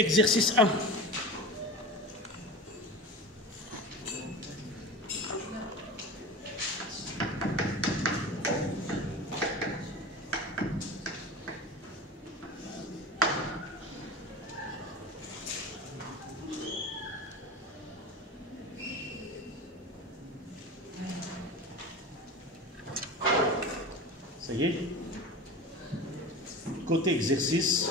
Exercice 1. Ça y est. Côté exercice.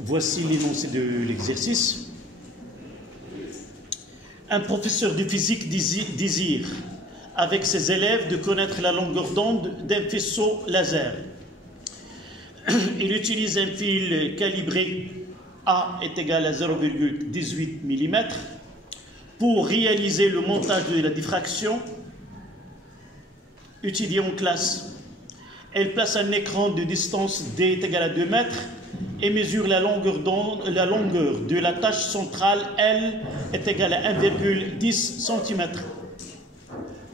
Voici l'énoncé de l'exercice. Un professeur de physique désire, avec ses élèves, de connaître la longueur d'onde d'un faisceau laser. Il utilise un fil calibré A est égal à 0,18 mm pour réaliser le montage de la diffraction étudié en classe. Elle place un écran de distance D est égal à 2 mètres et mesure la longueur de la tâche centrale L est égale à 1,10 cm.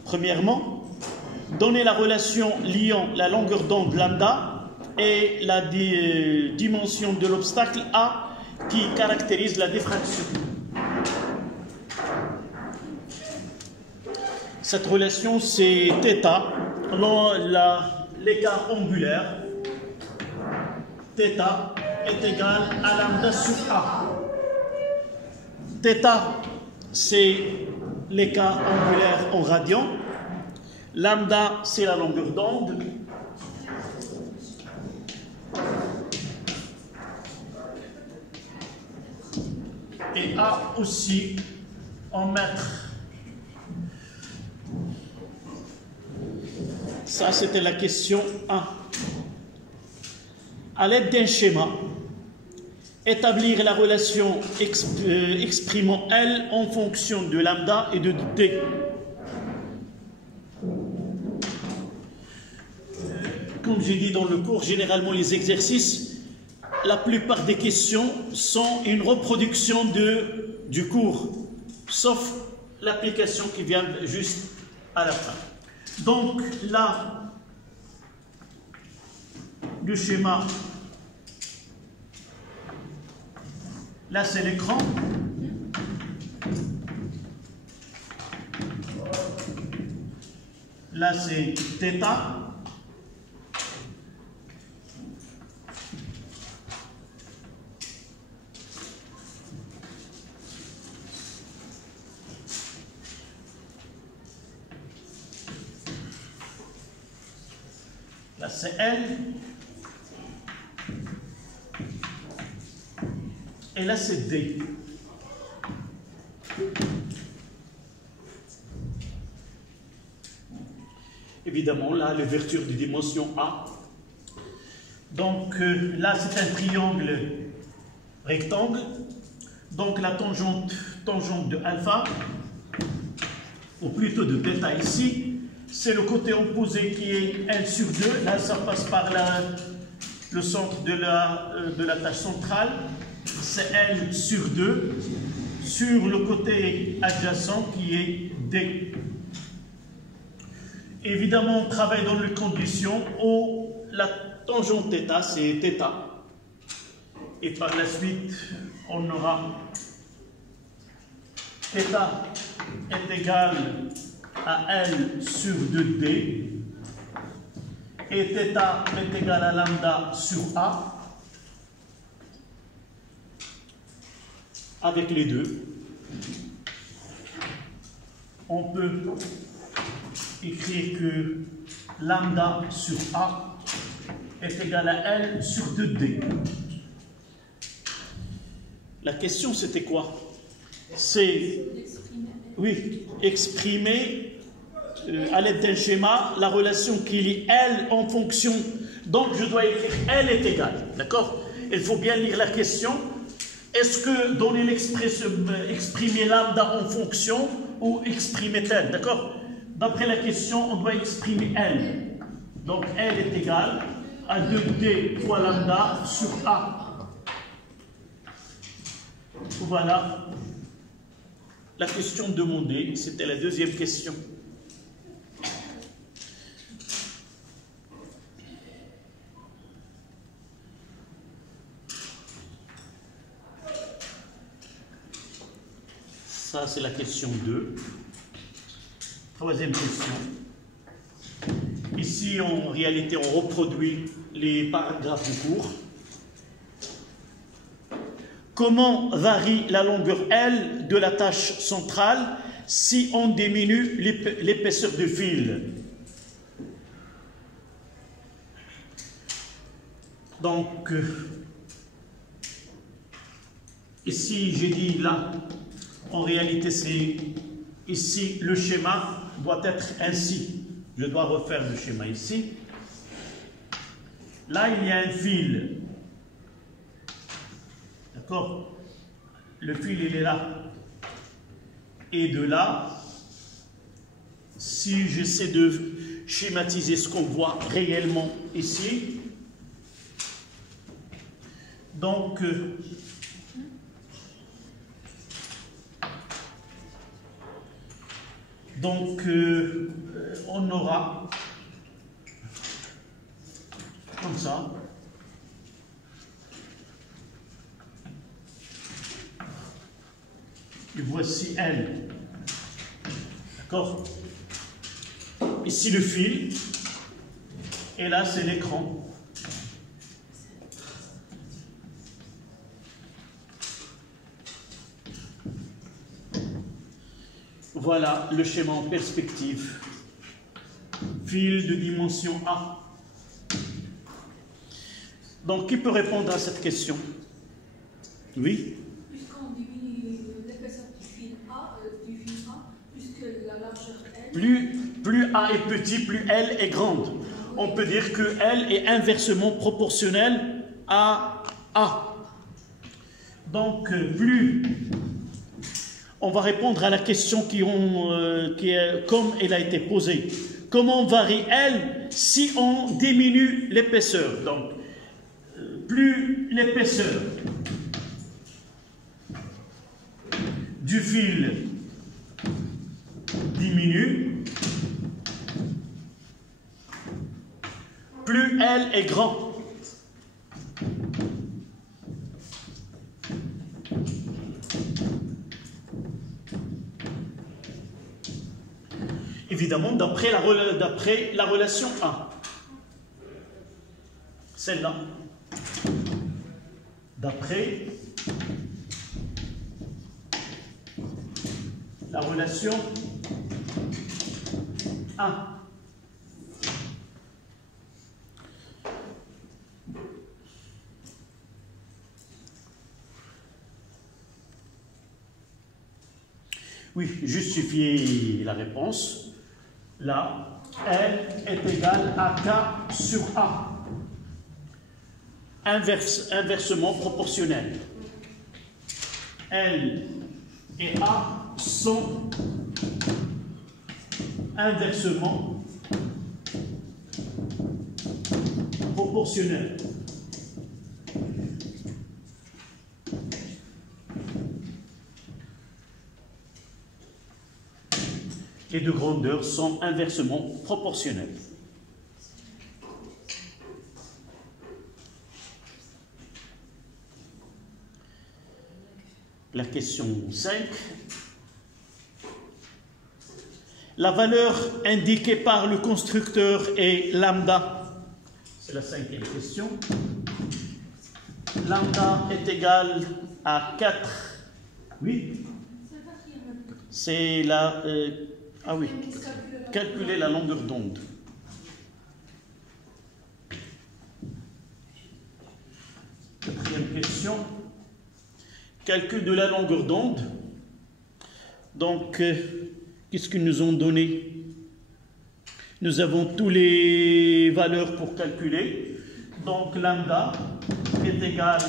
Premièrement, donnez la relation liant la longueur d'onde lambda et la dimension de l'obstacle A qui caractérise la diffraction. Cette relation, c'est θ, l'écart angulaire. Θ est égal à lambda sur A. Θ, c'est l'écart angulaire en radians. Lambda, c'est la longueur d'onde. Et A aussi en mètres. Ça, c'était la question 1. À l'aide d'un schéma, établir la relation exprimant L en fonction de lambda et de D. Comme j'ai dit dans le cours, généralement les exercices, la plupart des questions sont une reproduction du cours, sauf l'application qui vient juste à la fin. Donc là, le schéma, là c'est l'écran. Là c'est θ. Là c'est L. Et là c'est D. Évidemment, là, l'ouverture de dimension A. Donc là, c'est un triangle rectangle. Donc la tangente de alpha, ou plutôt de θ ici, c'est le côté opposé qui est L sur 2. Là, ça passe par le centre de la tâche centrale. C'est L sur 2. Sur le côté adjacent qui est D. Évidemment, on travaille dans les conditions où la tangente θ, c'est θ. Et par la suite, on aura θ est égal à L sur 2D. Et θ est égal à lambda sur A. Avec les deux, on peut écrire que lambda sur A est égal à L sur 2D. La question, c'était quoi? C'est, oui, exprimer à l'aide d'un schéma la relation qui lie L en fonction. Donc, je dois écrire L est égal. D'accord? Il faut bien lire la question. Est-ce que donner l'expression, exprimer lambda en fonction ou exprimer L? D'accord? D'après la question, on doit exprimer L. Donc, L est égal à 2D fois lambda sur A. Voilà la question demandée, c'était la deuxième question. Ça, c'est la question 2. Troisième question. Ici, en réalité, on reproduit les paragraphes du cours. Comment varie la longueur L de la tâche centrale si on diminue l'épaisseur du fil? Donc, ici, j'ai dit là, en réalité, c'est ici, le schéma doit être ainsi. Je dois refaire le schéma ici. Là, il y a un fil. D'accord? Le fil, il est là. Et de là, si j'essaie de schématiser ce qu'on voit réellement ici, donc, on aura comme ça. Et voici L. D'accord? Ici le fil. Et là, c'est l'écran. Voilà le schéma en perspective. Fil de dimension A. Donc, qui peut répondre à cette question? Oui? Puisqu'on diminue l'épaisseur du fil A, puisque la largeur L... Plus A est petit, plus L est grande. On peut dire que L est inversement proportionnel à A. Donc, plus... On va répondre à la question qui est comme elle a été posée. Comment varie L si on diminue l'épaisseur? Donc, plus l'épaisseur du fil diminue, plus L est grand. Évidemment, d'après la relation A. Celle-là. D'après la relation A. Oui, justifier la réponse. Là, L est égal à K sur A. Inversement proportionnel. L et A sont inversement proportionnels. Les deux grandeurs sont inversement proportionnelles. La question 5. La valeur indiquée par le constructeur est lambda. C'est la 5e question. Lambda est égal à 4. Oui. C'est la... ah oui. Calculer la longueur d'onde. Quatrième question. Calcul de la longueur d'onde. Donc, qu'est-ce qu'ils nous ont donné? Nous avons toutes les valeurs pour calculer. Donc, lambda est égal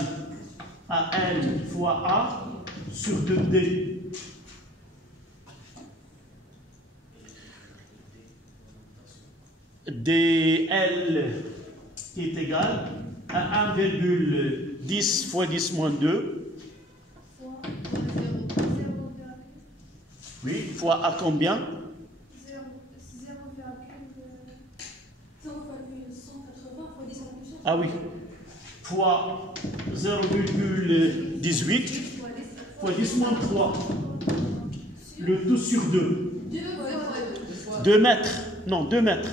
à L fois A sur 2D. dl est égal à 1,10 fois 10 moins 2 Oui, fois A combien? 0,180 fois 10 à la puissance. Ah oui, fois 0,18 fois 10 moins 3. Le tout sur 2. 2 mètres. Non, 2 mètres.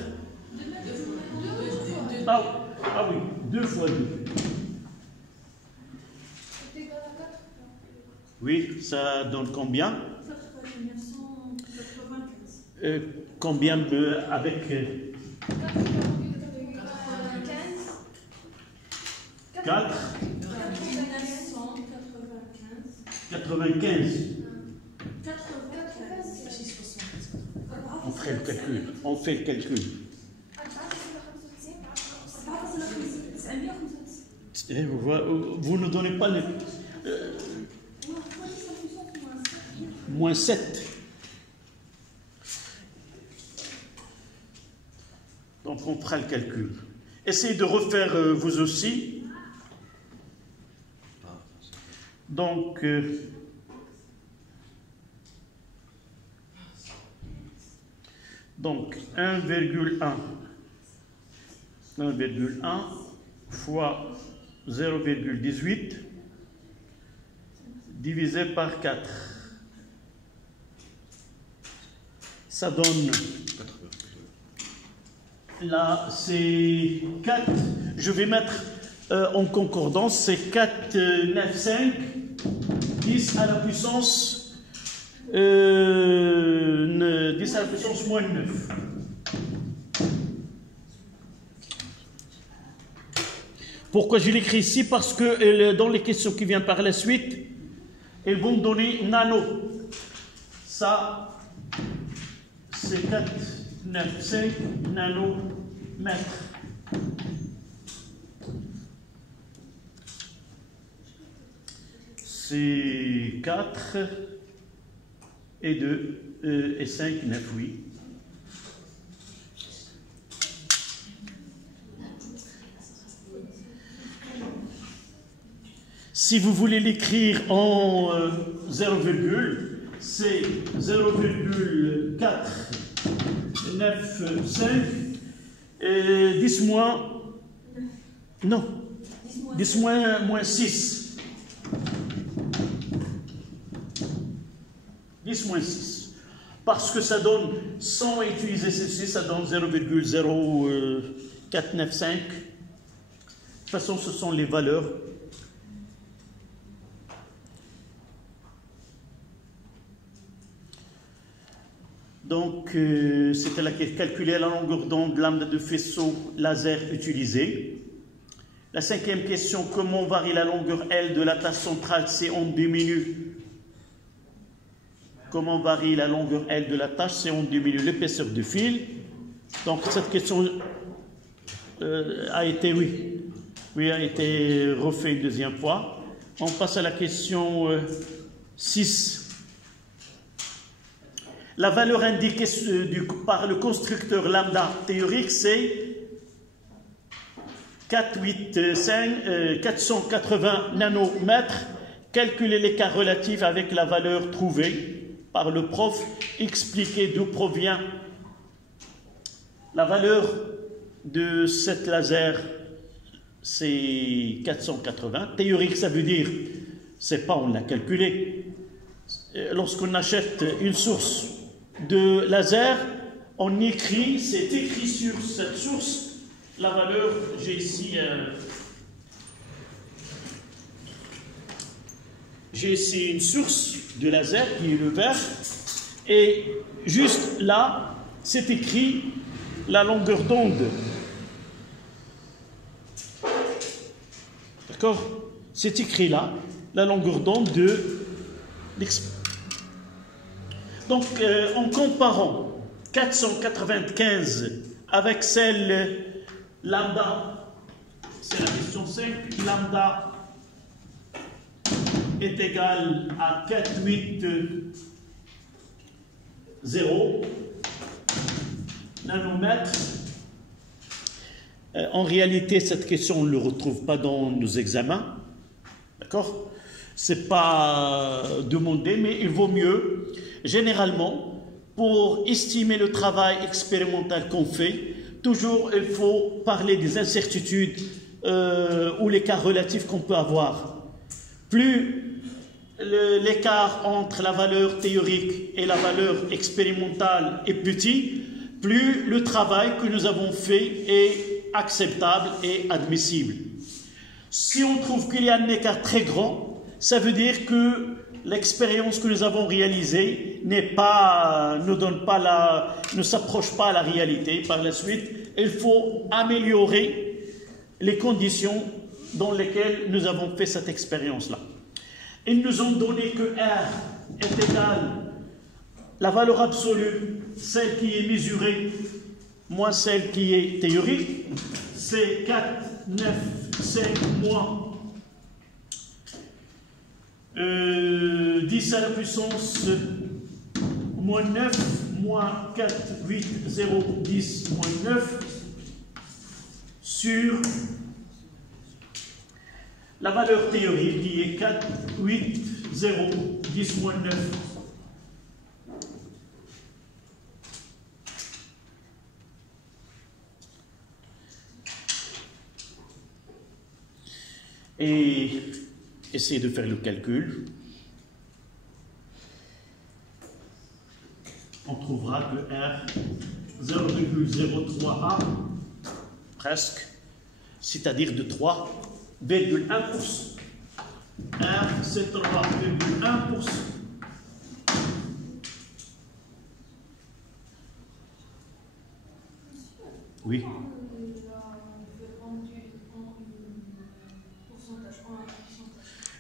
Ah oui, 2 fois 2. Oui, ça donne combien? Combien avec 4 95. On fait le calcul. On fait le calcul. Vous ne donnez pas le... moins 7. Donc on fera le calcul. Essayez de refaire vous aussi. Donc 1,1 fois 0,18 divisé par 4. Ça donne, là c'est 4, je vais mettre en concordance, c'est 4, 9, 5, 10 à la puissance, 10 à la puissance moins 9. Pourquoi je l'écris ici? Parce que dans les questions qui viennent par la suite, elles vont donner nano. Ça, c'est 4, 9, 5 nanomètres. C'est 4 et 2 et 5, 9, oui. Si vous voulez l'écrire en 0, c'est 0,495 et 10 moins... Non, 10 moins 6. 10 moins 6. Parce que ça donne, sans utiliser ceci, ça donne 0,0495. De toute façon, ce sont les valeurs. Donc, c'était calculer la longueur d'onde lambda de faisceau laser utilisé. La cinquième question, comment varie la longueur L de la tâche centrale si on diminue? Comment varie la longueur L de la tâche si on diminue l'épaisseur du fil? Donc, cette question a été refaite une deuxième fois. On passe à la question 6. La valeur indiquée par le constructeur lambda théorique, c'est 480 nanomètres. Calculez l'écart relatif avec la valeur trouvée par le prof. Expliquez d'où provient la valeur de cette laser. C'est 480. Théorique, ça veut dire, c'est pas on l'a calculé. Lorsqu'on achète une source de laser, on écrit, c'est écrit sur cette source, la valeur, j'ai ici une source de laser qui est le vert, et juste là, c'est écrit la longueur d'onde. D'accord? C'est écrit là, la longueur d'onde de l'expression. Donc, en comparant 495 avec celle lambda, c'est la question 5, lambda est égal à 480 nanomètres. En réalité, cette question, on ne le retrouve pas dans nos examens. D'accord? c'est pas demandé, mais il vaut mieux, généralement, pour estimer le travail expérimental qu'on fait, toujours il faut parler des incertitudes ou les cas relatifs qu'on peut avoir. Plus l'écart entre la valeur théorique et la valeur expérimentale est petit, plus le travail que nous avons fait est acceptable et admissible. Si on trouve qu'il y a un écart très grand, ça veut dire que l'expérience que nous avons réalisée ne s'approche pas à la réalité. Par la suite, il faut améliorer les conditions dans lesquelles nous avons fait cette expérience-là. Ils nous ont donné que R est égal la valeur absolue, celle qui est mesurée, moins celle qui est théorique, c'est 4, 9, 5, moins 10 à la puissance moins 9, moins 4, 8, 0, 10, moins 9, sur la valeur théorique qui est 4, 8, 0, 10, moins 9. Et essayez de faire le calcul. On trouvera que R 0,03A, presque, c'est-à-dire de 3,1%. R, c'est 3,1%. Oui.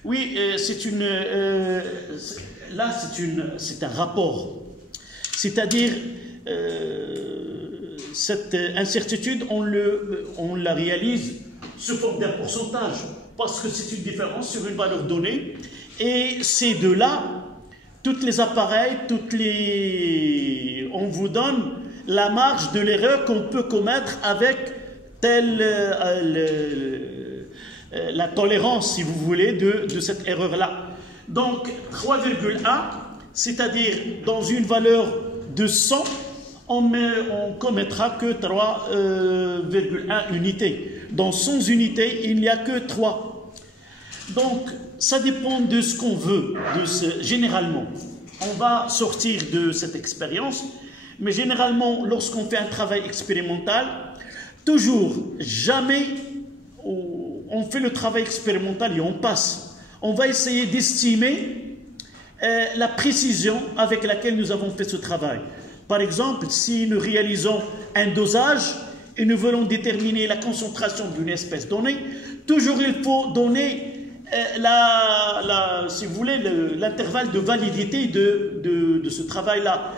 Oui, c'est un rapport. C'est-à-dire, cette incertitude, on la réalise sous forme d'un pourcentage, parce que c'est une différence sur une valeur donnée. Et c'est de là, tous les appareils, on vous donne la marge de l'erreur qu'on peut commettre avec la tolérance, si vous voulez, de cette erreur-là. Donc, 3,1, c'est-à-dire dans une valeur de 100, on commettra que 3,1 unités. Dans 100 unités, il n'y a que 3. Donc, ça dépend de ce qu'on veut, généralement. On va sortir de cette expérience, mais généralement, lorsqu'on fait un travail expérimental, toujours, jamais on fait le travail expérimental et on passe. On va essayer d'estimer la précision avec laquelle nous avons fait ce travail. Par exemple, si nous réalisons un dosage et nous voulons déterminer la concentration d'une espèce donnée, toujours il faut donner si vous voulez, l'intervalle de validité de ce travail-là.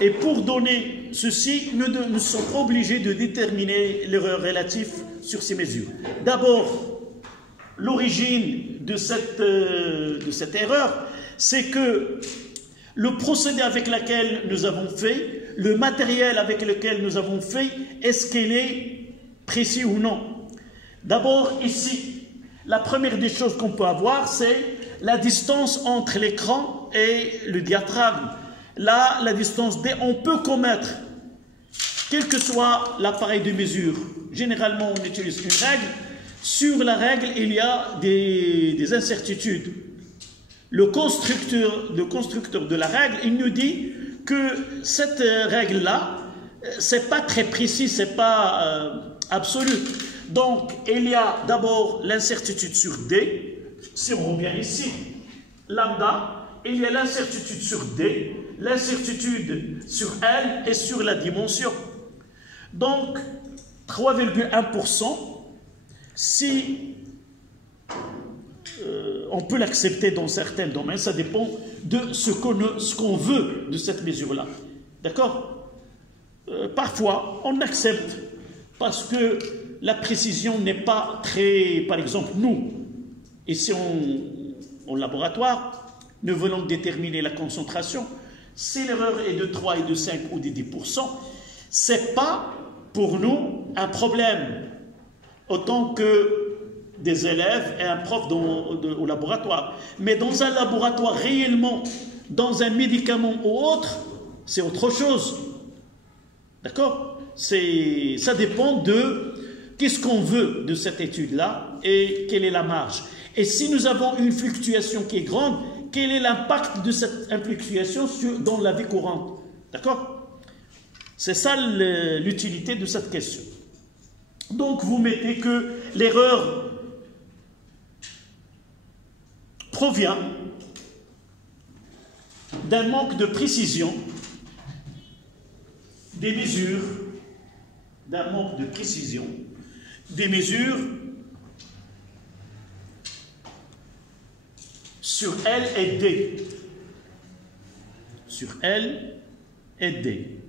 Et pour donner ceci, nous sommes obligés de déterminer l'erreur relative sur ces mesures. D'abord, l'origine de cette erreur, c'est que le procédé avec lequel nous avons fait, le matériel avec lequel nous avons fait, est-ce qu'il est précis ou non? D'abord, ici, la première des choses qu'on peut avoir, c'est la distance entre l'écran et le diaphragme. Là, la distance D, on peut commettre, quel que soit l'appareil de mesure. Généralement, on utilise une règle. Sur la règle, il y a des incertitudes. Le constructeur de la règle, il nous dit que cette règle-là, c'est pas très précis, c'est pas absolu. Donc, il y a d'abord l'incertitude sur D. Si on revient ici, lambda, il y a l'incertitude sur D, l'incertitude sur L et sur la dimension. Donc, 3,1%, si on peut l'accepter dans certains domaines, ça dépend de ce qu'on veut de cette mesure-là. D'accord? Parfois, on accepte parce que la précision n'est pas très... Par exemple, nous, ici en laboratoire, nous voulons déterminer la concentration. Si l'erreur est de 3 et de 5 ou de 10%, ce n'est pas pour nous un problème autant que des élèves et un prof au laboratoire. Mais dans un laboratoire réellement, dans un médicament ou autre, c'est autre chose. D'accord? Ça dépend de qu'est-ce qu'on veut de cette étude-là et quelle est la marge. Et si nous avons une fluctuation qui est grande, quel est l'impact de cette fluctuation dans la vie courante? D'accord? C'est ça l'utilité de cette question. Donc vous mettez que l'erreur provient d'un manque de précision des mesures, sur L et D. Sur L et D.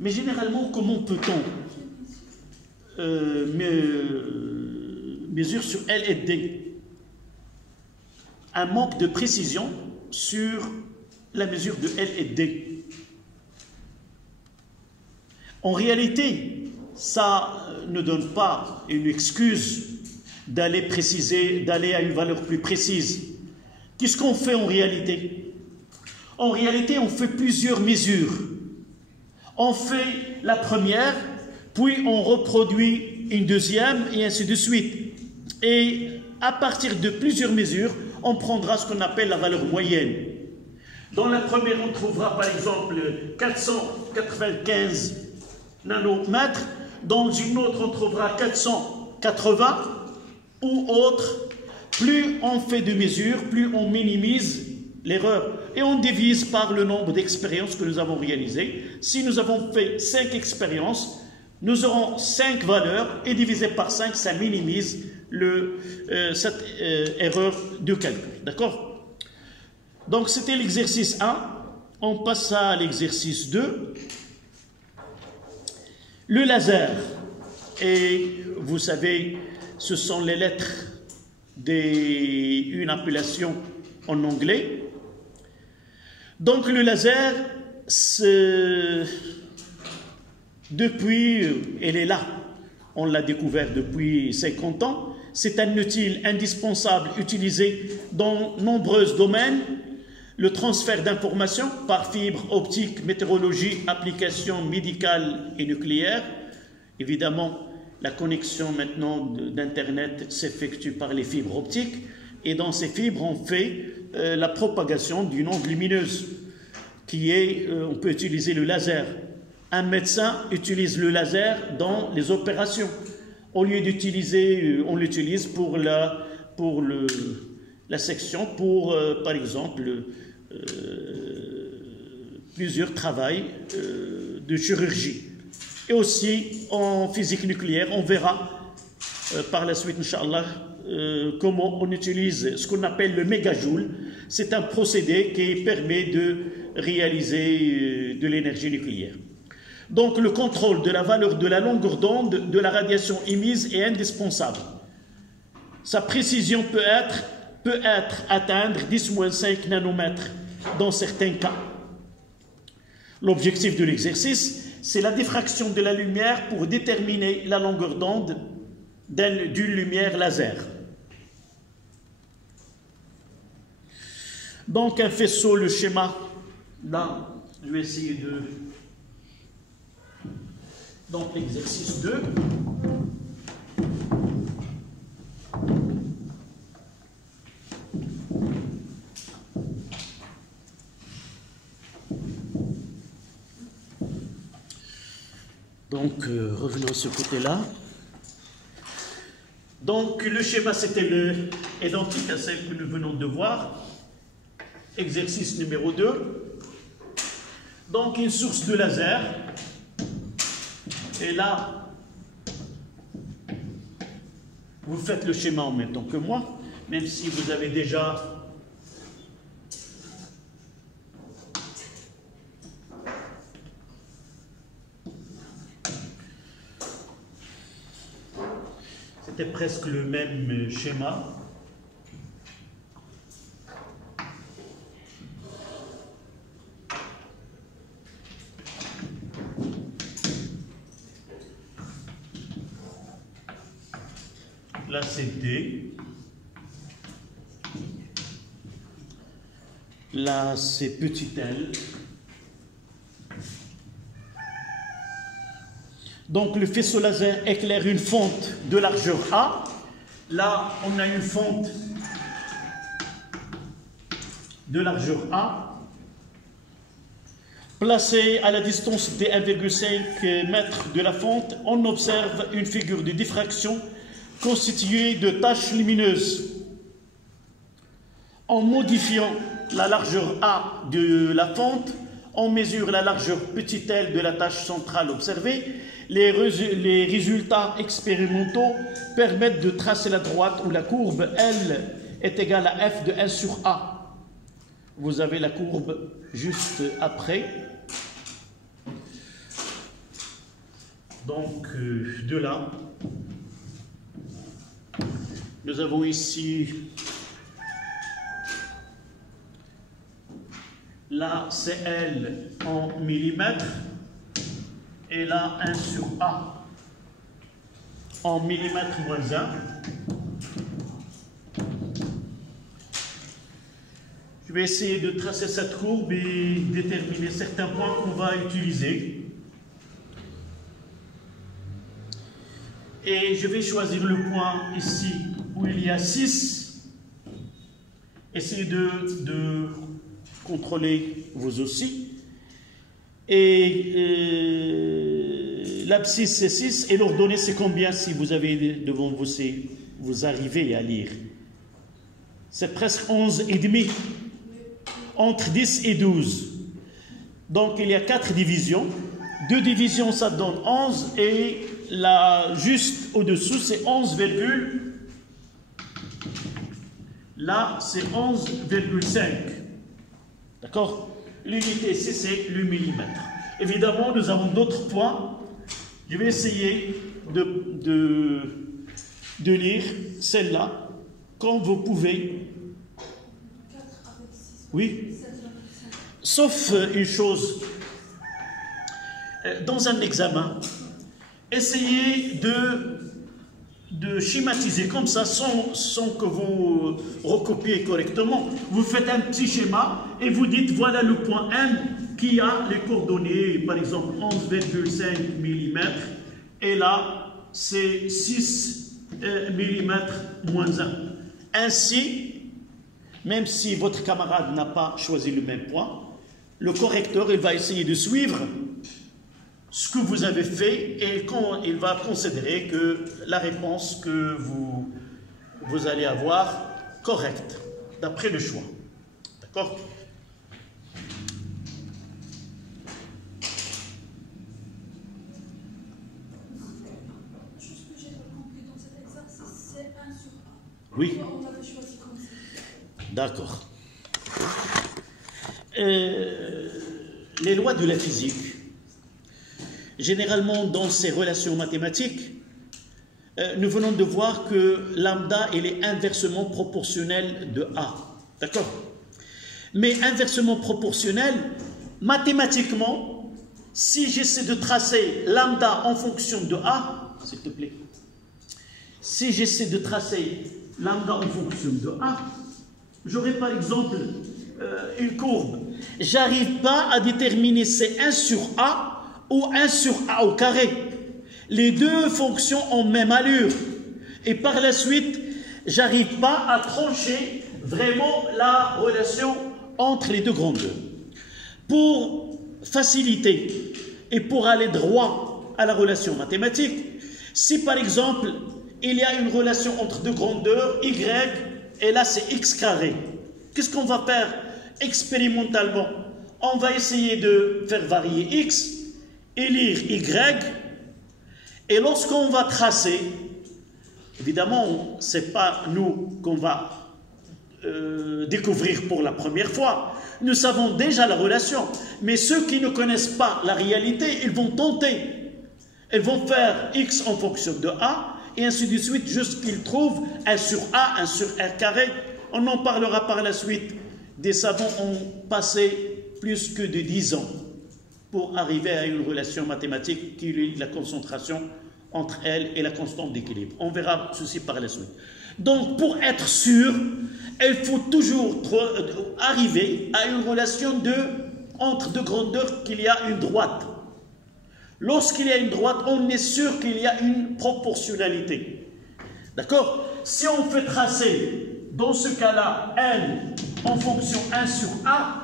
Mais généralement, comment peut-on mesurer sur L et D? Un manque de précision sur la mesure de L et D. En réalité, ça ne donne pas une excuse d'aller à une valeur plus précise. Qu'est-ce qu'on fait en réalité? En réalité, on fait plusieurs mesures. On fait la première, puis on reproduit une deuxième, et ainsi de suite. Et à partir de plusieurs mesures, on prendra ce qu'on appelle la valeur moyenne. Dans la première, on trouvera par exemple 495 nanomètres. Dans une autre, on trouvera 480 ou autre. Plus on fait de mesures, plus on minimise l'erreur. Et on divise par le nombre d'expériences que nous avons réalisées. Si nous avons fait 5 expériences, nous aurons 5 valeurs, et divisé par 5, ça minimise cette erreur de calcul. D'accord? Donc c'était l'exercice 1. On passe à l'exercice 2. Le laser. Et vous savez, ce sont les lettres d'une appellation en anglais. Donc le laser, depuis, elle est là. On l'a découvert depuis 50 ans. C'est un outil indispensable utilisé dans de nombreux domaines. Le transfert d'informations par fibre optique, météorologie, applications médicales et nucléaires. Évidemment, la connexion maintenant d'Internet s'effectue par les fibres optiques. Et dans ces fibres, on fait la propagation d'une onde lumineuse on peut utiliser le laser. Un médecin utilise le laser dans les opérations. Au lieu d'utiliser, on l'utilise pour la section, par exemple, plusieurs travaux de chirurgie. Et aussi en physique nucléaire, on verra par la suite, Inch'Allah, comment on utilise ce qu'on appelle le mégajoule. C'est un procédé qui permet de réaliser de l'énergie nucléaire. Donc le contrôle de la valeur de la longueur d'onde de la radiation émise est indispensable. Sa précision peut atteindre 10-5 nanomètres dans certains cas. L'objectif de l'exercice, c'est la diffraction de la lumière pour déterminer la longueur d'onde d'une lumière laser. Donc un faisceau, le schéma, là, je vais essayer de... Donc l'exercice 2. Donc revenons à ce côté-là. Donc le schéma c'était identique à celle que nous venons de voir. Exercice numéro 2. Donc une source de laser. Et là, vous faites le schéma en même temps que moi, même si vous avez déjà c'était presque le même schéma. là c'est D, là c'est petit l. Donc le faisceau laser éclaire une fente de largeur A. Là on a une fente de largeur A. Placée à la distance de 1,5 m de la fente, on observe une figure de diffraction constituée de taches lumineuses. En modifiant la largeur A de la fente, on mesure la largeur petit l de la tache centrale observée. Les résultats expérimentaux permettent de tracer la droite où la courbe L est égale à f de 1 sur A. Vous avez la courbe juste après. Donc, de là, nous avons ici, là c'est L en millimètres, et là 1 sur A en millimètres moins 1. Je vais essayer de tracer cette courbe et déterminer certains points qu'on va utiliser. Et je vais choisir le point ici où il y a 6. Essayez de contrôler vous aussi. Et l'abscisse c'est 6 et l'ordonnée c'est combien si vous avez devant vous, vous arrivez à lire? C'est presque 11,5. Entre 10 et 12. Donc il y a 4 divisions. 2 divisions ça donne 11 et là, juste au-dessous, c'est 11, là, c'est 11,5. D'accord? L'unité ici, c'est le millimètre. Évidemment, nous avons d'autres points. Je vais essayer de lire celle-là, quand vous pouvez. Oui. Sauf une chose. Dans un examen, essayez de schématiser comme ça sans que vous recopiez correctement. Vous faites un petit schéma et vous dites voilà le point M qui a les coordonnées, par exemple 11,5 mm et là c'est 6 mm moins 1. Ainsi, même si votre camarade n'a pas choisi le même point, le correcteur il va essayer de suivre ce que vous avez fait et il va considérer que la réponse que vous allez avoir correcte, d'après le choix. D'accord? Ce que j'ai compris dans cet exercice, c'est 1 sur A. Oui. On avait choisi comme ça. D'accord. Les lois de la physique, généralement, dans ces relations mathématiques, nous venons de voir que lambda il est inversement proportionnel de A. D'accord? Mais inversement proportionnel, mathématiquement, si j'essaie de tracer lambda en fonction de A, s'il te plaît, si j'essaie de tracer lambda en fonction de A, j'aurai par exemple une courbe. J'arrive pas à déterminer c'est 1 sur A ou 1 sur A au carré. Les deux fonctions ont même allure. Et par la suite, j'arrive pas à trancher vraiment la relation entre les deux grandeurs. Pour faciliter et pour aller droit à la relation mathématique, si par exemple, il y a une relation entre deux grandeurs, y, et là c'est x carré, qu'est-ce qu'on va faire expérimentalement? On va essayer de faire varier x et lire y, et lorsqu'on va tracer, évidemment, ce n'est pas nous qu'on va découvrir pour la première fois. Nous savons déjà la relation, mais ceux qui ne connaissent pas la réalité, ils vont tenter. Ils vont faire x en fonction de A, et ainsi de suite, jusqu'ils trouvent 1 sur A, 1 sur R carré. On en parlera par la suite. Des savants ont passé plus que de 10 ans pour arriver à une relation mathématique qui lie la concentration entre elle et la constante d'équilibre. On verra ceci par la suite. Donc, pour être sûr, il faut toujours arriver à une relation entre deux grandeurs qu'il y a une droite. Lorsqu'il y a une droite, on est sûr qu'il y a une proportionnalité. D'accord? Si on fait tracer, dans ce cas-là, n en fonction 1 sur a,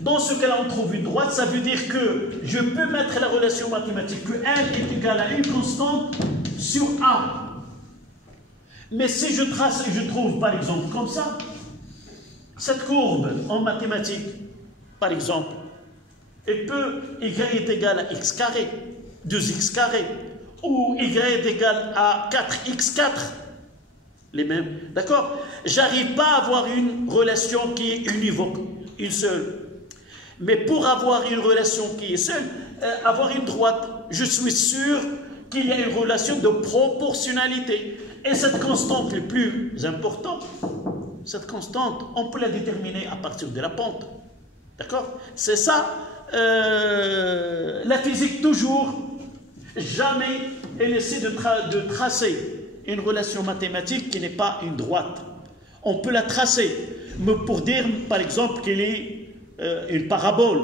dans ce cas-là, on trouve une droite, ça veut dire que je peux mettre la relation mathématique que n est égal à une constante sur a. Mais si je trace et je trouve, par exemple, comme ça, cette courbe en mathématiques, par exemple, et peut y est égal à x carré, 2x carré, ou y est égal à 4x4, les mêmes, d'accord? J'arrive pas à avoir une relation qui est univoque, une seule. Mais pour avoir une relation qui est seule, avoir une droite, je suis sûr qu'il y a une relation de proportionnalité. Et cette constante la plus importante, cette constante, on peut la déterminer à partir de la pente. D'accord? C'est ça, la physique toujours, jamais elle essaie de tracer une relation mathématique qui n'est pas une droite. On peut la tracer, mais pour dire par exemple qu'elle est une parabole,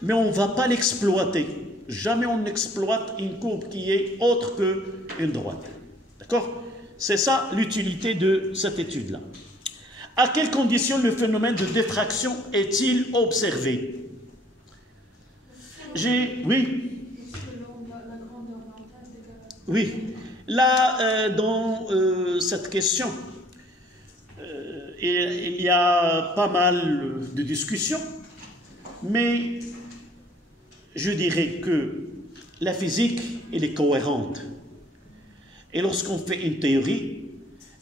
mais on ne va pas l'exploiter. Jamais on exploite une courbe qui est autre qu'une droite. D'accord? C'est ça l'utilité de cette étude-là. À quelles conditions le phénomène de diffraction est-il observé? Oui. Oui. Là, dans cette question, il y a pas mal de discussions, mais je dirais que la physique, elle est cohérente. Et lorsqu'on fait une théorie,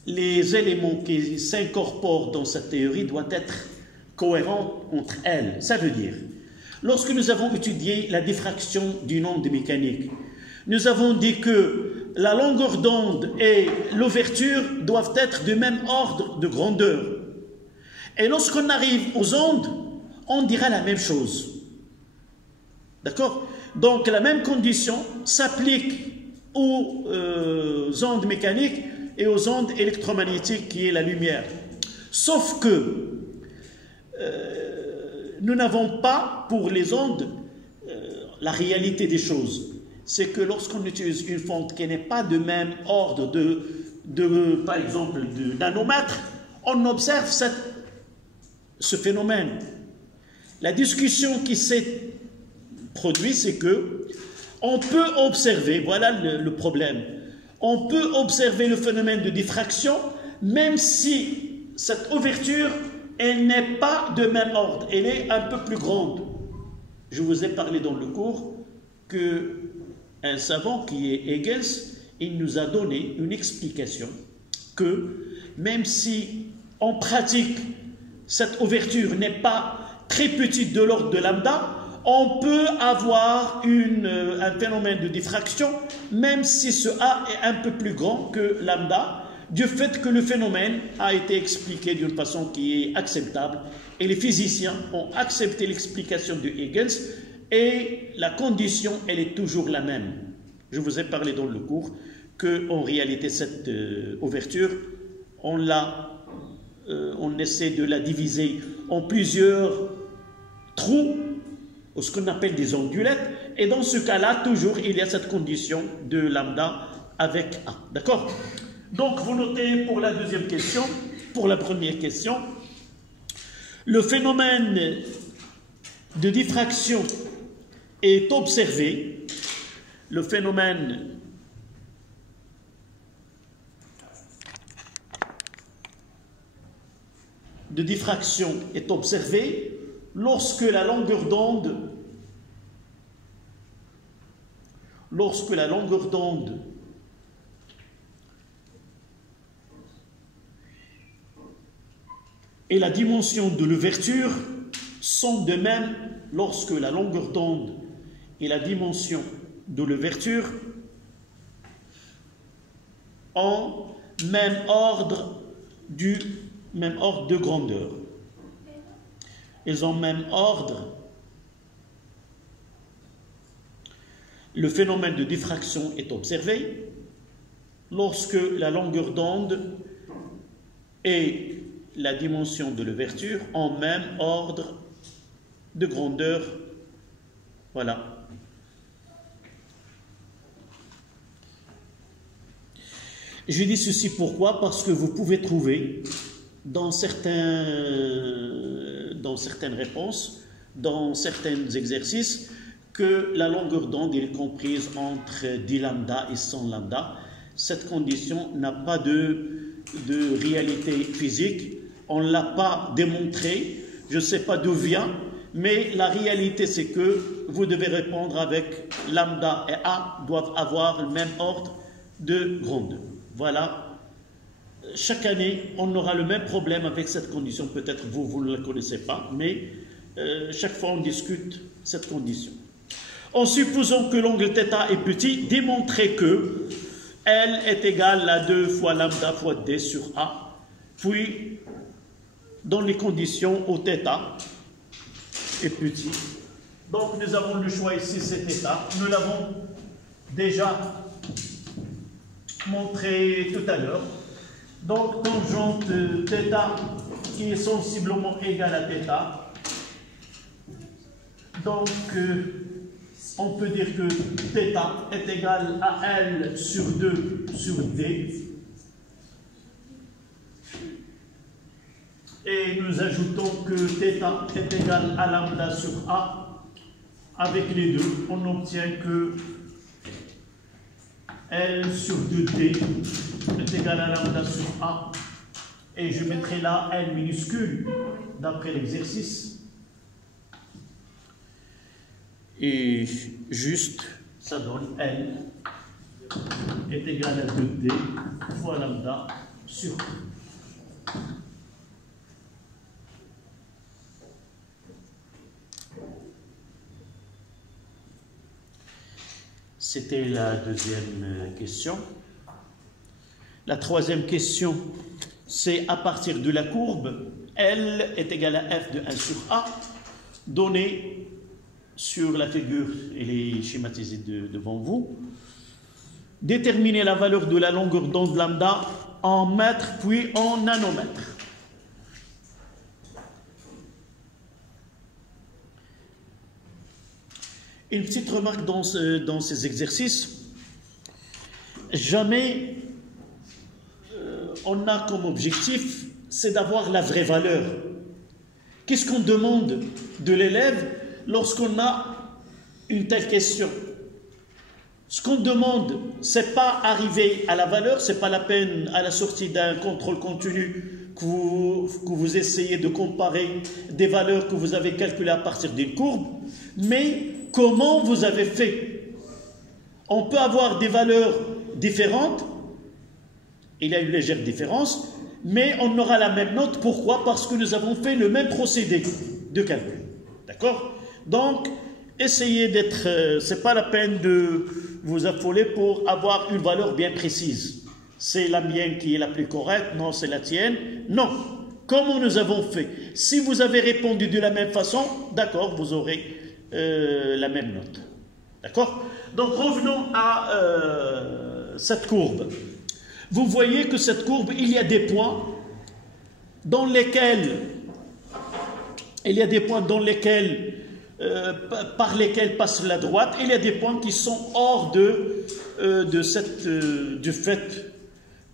les éléments qui s'incorporent dans cette théorie doivent être cohérents entre elles. Ça veut dire, lorsque nous avons étudié la diffraction d'une onde mécanique, nous avons dit que la longueur d'onde et l'ouverture doivent être du même ordre de grandeur. Et lorsqu'on arrive aux ondes, on dira la même chose. D'accord? Donc la même condition s'applique aux ondes mécaniques et aux ondes électromagnétiques qui est la lumière. Sauf que nous n'avons pas pour les ondes la réalité des choses. C'est que lorsqu'on utilise une fonte qui n'est pas de même ordre par exemple, de nanomètres, on observe ce phénomène. La discussion qui s'est produite, c'est que on peut observer, voilà le problème, on peut observer le phénomène de diffraction même si cette ouverture, elle n'est pas de même ordre, elle est un peu plus grande. Je vous ai parlé dans le cours qu'un savant qui est Huygens, il nous a donné une explication que même si en pratique cette ouverture n'est pas très petite de l'ordre de lambda, on peut avoir un phénomène de diffraction, même si ce A est un peu plus grand que lambda, du fait que le phénomène a été expliqué d'une façon qui est acceptable. Et les physiciens ont accepté l'explication de Huygens, et la condition, elle est toujours la même. Je vous ai parlé dans le cours qu'en réalité, cette ouverture, on essaie de la diviser en plusieurs trous, ou ce qu'on appelle des ondulettes, et dans ce cas-là, toujours, il y a cette condition de lambda avec A. D'accord? Donc, vous notez pour la deuxième question, pour la première question, le phénomène de diffraction est observé, le phénomène de diffraction est observé lorsque la longueur d'onde et la dimension de l'ouverture sont de même lorsque la longueur d'onde et la dimension de l'ouverture ont même ordre de grandeur. Ils ont même ordre le phénomène de diffraction est observé lorsque la longueur d'onde et la dimension de l'ouverture ont même ordre de grandeur. Voilà. Je dis ceci pourquoi? Parce que vous pouvez trouver dans certaines réponses, dans certains exercices, que la longueur d'onde est comprise entre 10 lambda et 100 lambda. Cette condition n'a pas de réalité physique, on ne l'a pas démontré, je ne sais pas d'où vient, mais la réalité c'est que vous devez répondre avec lambda et A doivent avoir le même ordre de grandeur. Voilà. Chaque année, on aura le même problème avec cette condition. Peut-être vous ne la connaissez pas, mais chaque fois on discute cette condition. En supposant que l'angle θ est petit, démontrez que L est égal à 2 fois lambda fois D sur A. Puis, dans les conditions où θ est petit. Donc, nous avons le choix ici, c'est θ. Nous l'avons déjà montré tout à l'heure. Donc, tangente θ qui est sensiblement égale à θ. Donc, on peut dire que θ est égal à L sur 2 sur D. Et nous ajoutons que θ est égal à lambda sur A. Avec les deux, on obtient que L sur 2D est égal à lambda sur A. Et je mettrai là L minuscule d'après l'exercice. Et juste, ça donne L est égal à 2D fois lambda sur A. C'était la deuxième question. La troisième question, c'est à partir de la courbe, L est égal à F de 1 sur A, donnée sur la figure, elle est schématisée devant vous. Déterminez la valeur de la longueur d'onde lambda en mètres puis en nanomètres. Une petite remarque dans ces exercices, jamais on a comme objectif, c'est d'avoir la vraie valeur. Qu'est-ce qu'on demande de l'élève lorsqu'on a une telle question? Ce qu'on demande, c'est pas arriver à la valeur, c'est pas la peine à la sortie d'un contrôle continu que vous essayez de comparer des valeurs que vous avez calculées à partir d'une courbe, mais comment vous avez fait? On peut avoir des valeurs différentes, il y a une légère différence, mais on aura la même note. Pourquoi? Parce que nous avons fait le même procédé de calcul. D'accord? Donc, essayez d'être... c'est pas la peine de vous affoler pour avoir une valeur bien précise. C'est la mienne qui est la plus correcte, non, c'est la tienne. Non. Comment nous avons fait? Si vous avez répondu de la même façon, d'accord, vous aurez la même note. D'accord? Donc, revenons à cette courbe. Vous voyez que cette courbe, il y a des points dans lesquels par lesquels passe la droite, il y a des points qui sont hors du fait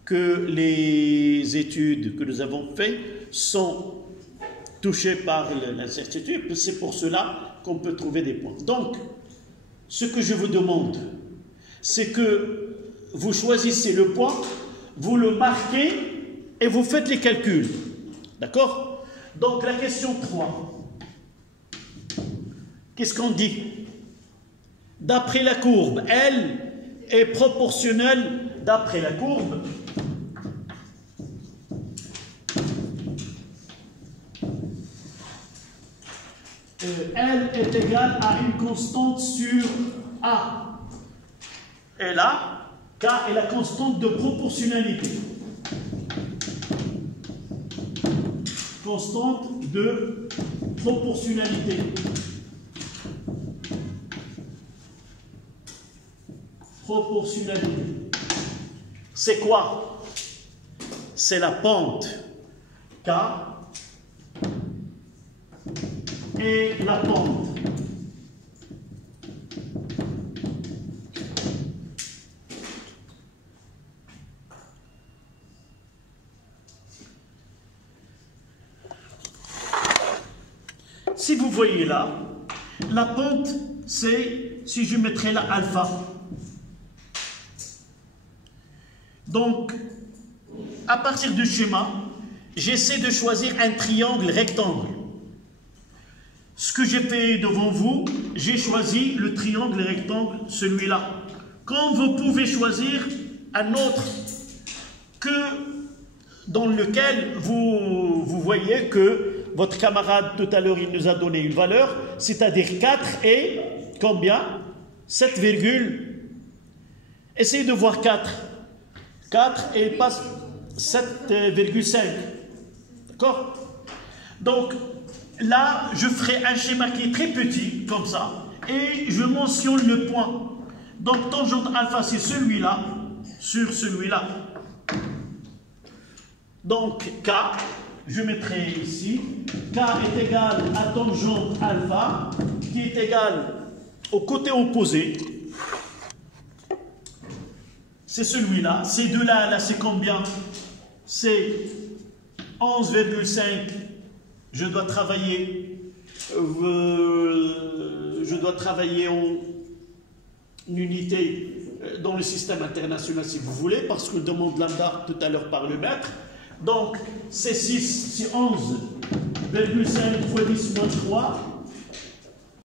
que les études que nous avons faites sont touchées par l'incertitude. C'est pour cela qu'on peut trouver des points. Donc, ce que je vous demande, c'est que vous choisissez le point, vous le marquez et vous faites les calculs. D'accord? Donc, la question 3. Qu'est-ce qu'on dit? D'après la courbe, L est proportionnelle d'après la courbe. L est égale à une constante sur A. Et là, K est la constante de proportionnalité. Constante de proportionnalité. proportionnalité. C'est quoi? C'est la pente K et la pente si vous voyez là, la pente, c'est, si je mettrais là alpha. Donc, à partir du schéma, j'essaie de choisir un triangle rectangle. Ce que j'ai fait devant vous, j'ai choisi le triangle rectangle, celui-là. Quand vous pouvez choisir un autre dans lequel vous voyez que votre camarade tout à l'heure, il nous a donné une valeur, c'est-à-dire 4 et combien? 7, essayez de voir 4. 4 et passe 7,5. D'accord? Donc, là, je ferai un schéma qui est très petit, comme ça, et je mentionne le point. Donc, tangente alpha, c'est celui-là, sur celui-là. Donc, K, je mettrai ici, K est égal à tangente alpha, qui est égal au côté opposé. C'est celui-là. Ces deux-là, là, c'est combien? C'est 11,5. Je dois travailler en unité dans le système international, si vous voulez, parce que demande lambda tout à l'heure par le mètre. Donc, c'est 11,5 fois 10 moins 3.